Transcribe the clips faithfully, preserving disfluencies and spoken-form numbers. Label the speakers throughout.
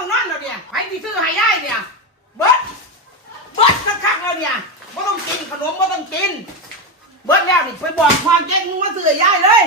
Speaker 1: งนั่นแล้วเนี่ยไปที่ซื้อให้ย่ายเนี่ยเบิร์ดเบิร์ดสักครั้งแล้วเนี่ยไม่ต้องกินขนมไม่ต้องกินเบิร์ดแล้วนี่ไปบอกความเจ๊งมึงมาซื้อให้ย่ายเลย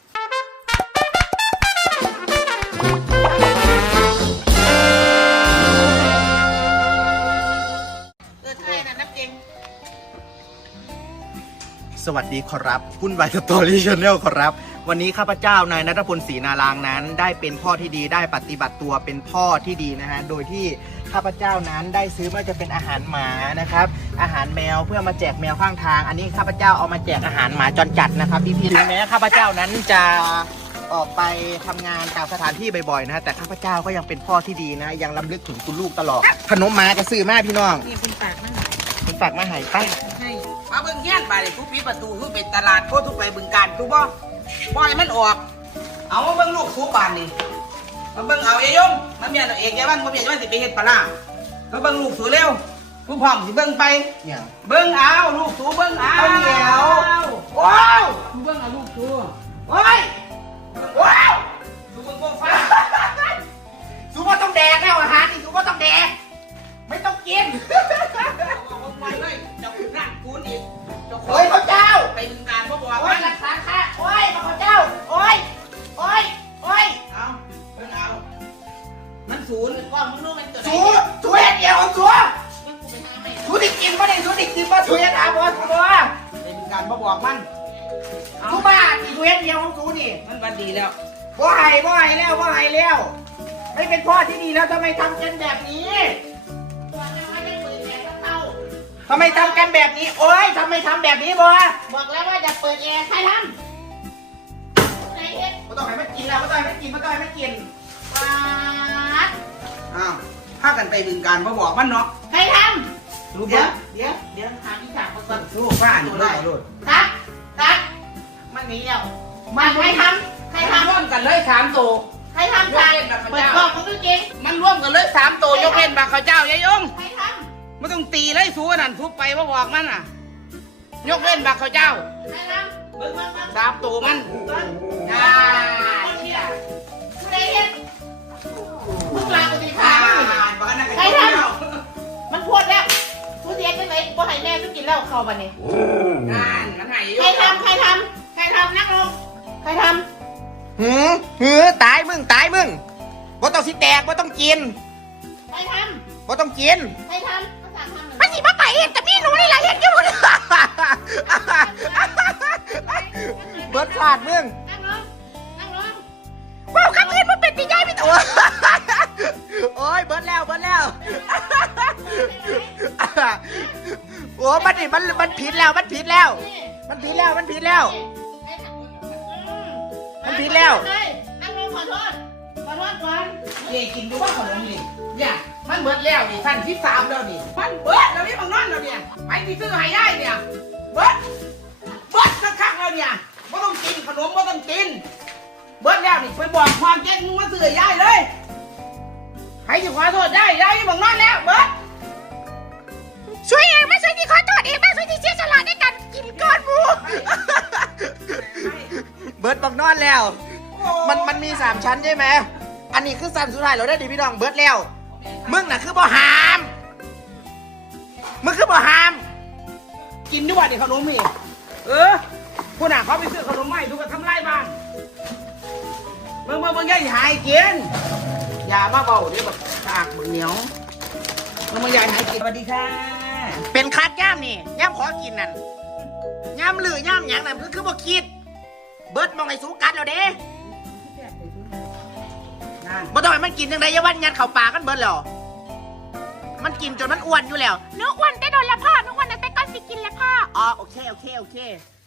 Speaker 2: สวัสดีครับวุ่นวายสตอรี่ชาแนลครับวันนี้ข้าพเจ้านายณัฐพลศรีนารางนั้นได้เป็นพ่อที่ดีได้ปฏิบัติตัวเป็นพ่อที่ดีนะฮะโดยที่ข้าพเจ้านั้นได้ซื้อไม่ว่าจะเป็นอาหารหมานะครับอาหารแมวเพื่อมาแจกแมวข้างทางอันนี้ข้าพเจ้าเอามาแจกอาหารหมาจรจัดนะครับพี่ๆถึงแม้ข้าพเจ้านั้นจะออกไปทำงานตามสถานที่บ่อยๆนะฮะแต่ข้าพเจ้าก็ยังเป็นพ่อที่ดีนะยังล้ำลึกถึงคุณลูกตลอดขนมหมากระซื้อมากพี่น้อง
Speaker 3: นี่คุณฝากมา
Speaker 2: คุณฝากมาให้ไป
Speaker 3: ให้
Speaker 1: มาเบิ่งเงี้ยนไปเลยทุกปีประตูทุกเป็นตลาดโคตรทุกไปบึงการทุกบ่ปล่อยมันออกเอามาเบิ่งลูกสูบานนี่มาเบิ่งเอาเอยมมาเมียนเอาเองแกบ้านมาเมียนว่าสิไปเฮ็ดปลาล่ามาเบิ่งลูกสูเร็วผู้พร้อมสิเบิ่งไป
Speaker 2: เนี่ย
Speaker 1: เบิ่งเอาลูกสูเบิ่งเอา
Speaker 2: เอาเดี๋ยว
Speaker 1: ว้าวเบิ่งเอาลูกสูว้ายว้าวสูเบิ่งพวกฟ้า
Speaker 2: สูว่าต้องแดกแล้วอาหารนี่สูว่าต้องแดกไม่ต้องกิน
Speaker 1: เอาเอาไปเลยเจ้าคุณนั่งคุณอีกเจ้าขอ
Speaker 2: โอ้ยพระเจ้า
Speaker 1: ไปบึงการบ่บอก
Speaker 2: โอ้
Speaker 1: มั
Speaker 2: ย
Speaker 1: น
Speaker 2: รักษาค่ะโอ้ยพระเจ้าโอ้ยโอ้ยโอ้ย
Speaker 1: เอาเบิ่งเอามันศูนย์ว่ามึงรู้มันตัวไหน
Speaker 2: สูสูเห็ดเดียวสูสูติกินปะเนี่ยสูติกินปะสูเห็ดอาบอสตัว
Speaker 1: ไปบึงการบ่บอกมันเอา
Speaker 2: สูบ้าที่สูเห็ดเดียวของสูนี่
Speaker 1: มันบันดีแล้ว
Speaker 2: บ่ให้บ่ให้แล้วบ่ให้แล้วไม่เป็นพ่อที่ดีแล้วทำไมทำกันแบบนี้ทำไมทำกันแบบนี้โอ้ยทำไมทำแบบนี้บ่
Speaker 3: บอกแล้วว่าจะเปิดแอร์ใครทำไหนเฮ็ด
Speaker 2: ไม่ต้องให้มันกินแล้วไม่ต้องให้มันกินไม่ต้องให้มันกิน
Speaker 3: ปาด
Speaker 1: อ้าวพากันไปบึงการบ่บอกมันเนาะ
Speaker 3: ใครท
Speaker 1: รู้
Speaker 3: ำเดี๋
Speaker 1: บ่
Speaker 3: ยวเดี๋ยวเดี๋ยวหาที่ฉากมาก่อน
Speaker 1: รู้ฟ้านี่เลยเอาโลด
Speaker 3: ตักตักมันหนีแล้วมันใครทำใคร
Speaker 1: มัน
Speaker 3: ทำ
Speaker 1: ร่วมกันเลยสามตัว
Speaker 3: ใครทำฉากเปิดกล้องมันก็จริง
Speaker 1: มันร่วมกันเลยสามตัวยกเว้นบาข้าวเจ้ายายยง
Speaker 3: ใครท
Speaker 1: ไม่ต้องตีเลยสู้นั่นทุบไปบ่บอกมันอ่ะ ยกเว้นบาข้าวเจ้า
Speaker 3: ำใครทำเบิ่งมาบ้าง
Speaker 1: สามตัวมัน
Speaker 3: อ่าเนี่ยผู้ใดเฮ็ดมึงลาไปดี
Speaker 1: อ่า
Speaker 3: ค่ะ
Speaker 1: บอกกันนะ
Speaker 3: ใครทำมันพูดแล้วผู้เสียไปไหนบ่ให้แม่ต้องกินแล้วเข้าบัดนี้
Speaker 1: งานมันให้
Speaker 3: ใครทำใครทำใครทำนักลงใครท
Speaker 2: หือหือตายมึงตายมึงบ่ต้องสิแตกบ่ต้องกิน
Speaker 3: ำใครท
Speaker 2: บ่ต้องกิน
Speaker 3: ำใครทำภาษาทำหนึ่ง
Speaker 2: มันสิมาไปเห็นแต่มีหนูนี่แหละเห็นอยู่ เบิดขาดมึง
Speaker 3: นั่งลงนั่งลง
Speaker 2: ว้าวคำอื่นมันเป็นตีใหญ่พี่ตัวโอ้ยเบิดแล้วเบิดแล้วโอ้มันนี่มันมันผิดแล้วมันผิดแล้ว มันผิดแล้วมันผิดแล้ว
Speaker 3: ใครทำ
Speaker 2: มันผิดแล้ว
Speaker 3: นั่งลงขอโทษขอโทษก่อน
Speaker 1: เย่กินดูว่าขนมนี่เนี่ยมันเบิดแล้วนี่ท่านที่สามแล้วนี่มันเบิดแล้วนี่บางนั่นแล้วเนี่ยไปที่ซื้อให้ย่ายเนี่ยเบิดเบิดสักครั้งแล้วเนี่ยไม่ต้องกินขนมไม่ต้องกินเบิดแล้วนี่ไปบอกความเจ๊งมึงมาซื้อให้ย่ายเลยให้จะขอโทษย่ายย่ายบางนั่นแล้วเบิด
Speaker 2: ช่วยเองไม่ช่วยที่ขอโทษเองไม่ช่วยที่เสียสละในการกินก้อนหมูเบิร์ดบอกนอนแล้ว มันมันมีสามชั้นใช่ไหมอันนี้คือสั้นสุดท้ายเราได้ดีพี่น้องเบิร์ดแล้วมึงน่ะคือบ่หามมึงคือบ่หาม
Speaker 1: กินดีกว่าดิขนมนี่เออผู้น่ะเขาไปซื้อขนมใหม่ทุกคนทำไรบ้านเบิ่งเบิ่งเบิ่งย่ายหายกินอย่ามาเบาเดี๋ยวแบบปากมึงเหนียวเบิ่งเบิ่งย่ายหายกินสวัสดีค่ะ
Speaker 2: เป็นคัดย่ามนี่ย่ามขอกินนั่นย่ามลือย่ามหยังนั่นคือคือบ่คิดเบิร์ดมองไอ้สูกัดแล้วเด้
Speaker 1: นั่น
Speaker 2: บ่ต้องให้มันกินจังไดอย่าวันยันเข้าปากกันเบิร์ดแล้วมันกินจนมันอ้วนอยู่แล้วเนื้ออ้วนได้โดนแล้วพ่อเนื้ออ้วนแต่ก้อนสิกินแล้วพ่ออ๋อโอเคโอเคโอเค